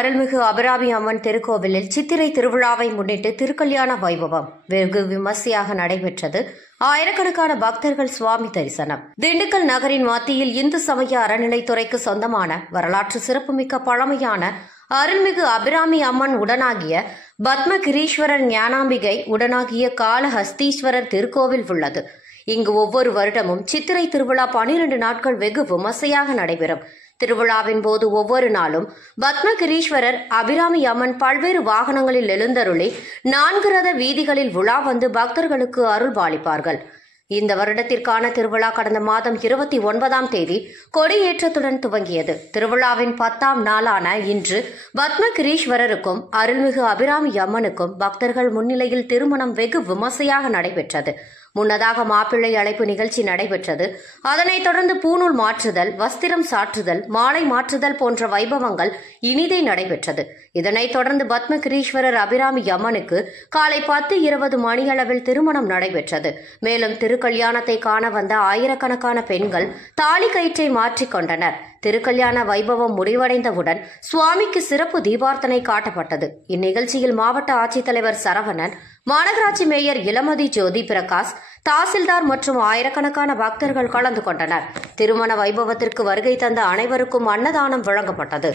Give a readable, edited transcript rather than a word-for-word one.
அருள்மிகு அபிராமி அம்மன் திருக்கோவிலில் சித்திரை திருவிழாவை முன்னிட்டு திருக்கல்யாண வைபவம் வெகு விமர்சையாக நடைபெற்றது. ஆயிரக்கணக்கான பக்தர்கள் சுவாமி தரிசனம். திண்டுக்கல் நகரின் மத்தியில் இந்து சமய அறநிலைத்துறைக்கு சொந்தமான வரலாற்று சிறப்புமிக்க பழமையான அருள்மிகு அபிராமி அம்மன் உடனாகிய பத்மகிரீஸ்வரர் ஞானாம்பிகை உடனாகிய காளஹஸ்தீஸ்வரர் திருக்கோவில் உள்ளது. இங்கு ஒவ்வொரு வருடமும் சித்திரை திருவிழா 12 நாட்கள் வெகு விமர்சையாக நடைபெறும். திருவிழாவின் போது ஒவ்வொரு நாளும் பத்மகிரீஸ்வரர் அபிராமி அம்மன் பல்வேறு வாகனங்களில் எழுந்தருளி 4 ரத வீதிகளில் உலா வந்து பக்தர்களுக்கு அருள் பாலிப்பார்கள். இந்த வருடத்திற்கான திருவிழா கடந்த மாதம் 29ஆம் தேதி கொடியேற்றத்துடன் துவங்கியது. திருவிழாவின் 10ஆம் நாளான இன்று பத்மகிரீஸ்வரருக்கும் அருள்மிகு அபிராமி அம்மனுக்கும் பக்தர்கள் முன்னிலையில் திருமணம் வெகு விமர்சையாக நடைபெற்றது. முன்னதாக மாப்பிள்ளை அழைப்பு நிகழ்ச்சி நடைபெற்றது. அதனைத் தொடர்ந்து பூணூல் மாற்றுதல், வஸ்திரம் சாற்றுதல், மாலை மாற்றுதல் போன்ற வைபவங்கள் இனிதே நடைபெற்றது. இதனைத் தொடர்ந்து பத்மகிரீஸ்வரர் அபிராமி அம்மனுக்கு காலை 10:20 மணியளவில் திருமணம் நடைபெற்றது. மேலும் திருக்கல்யாணத்தை காண வந்த ஆயிரக்கணக்கான பெண்கள் தாலி கயிற்றை மாற்றிக்கொண்டனர். திருக்கல்யாண வைபவம் முடிவடைந்தவுடன் சுவாமிக்கு சிறப்பு தீபார்த்தனை காட்டப்பட்டது. இந்நிகழ்ச்சியில் மாவட்ட ஆட்சித்தலைவர் சரவணன், மாநகராட்சி மேயர் இளமதி ஜோதி பிரகாஷ், தாசில்தார் மற்றும் ஆயிரக்கணக்கான பக்தர்கள் கலந்து கொண்டனர். திருமண வைபவத்திற்கு வருகை தந்த அனைவருக்கும் அன்னதானம் வழங்கப்பட்டது.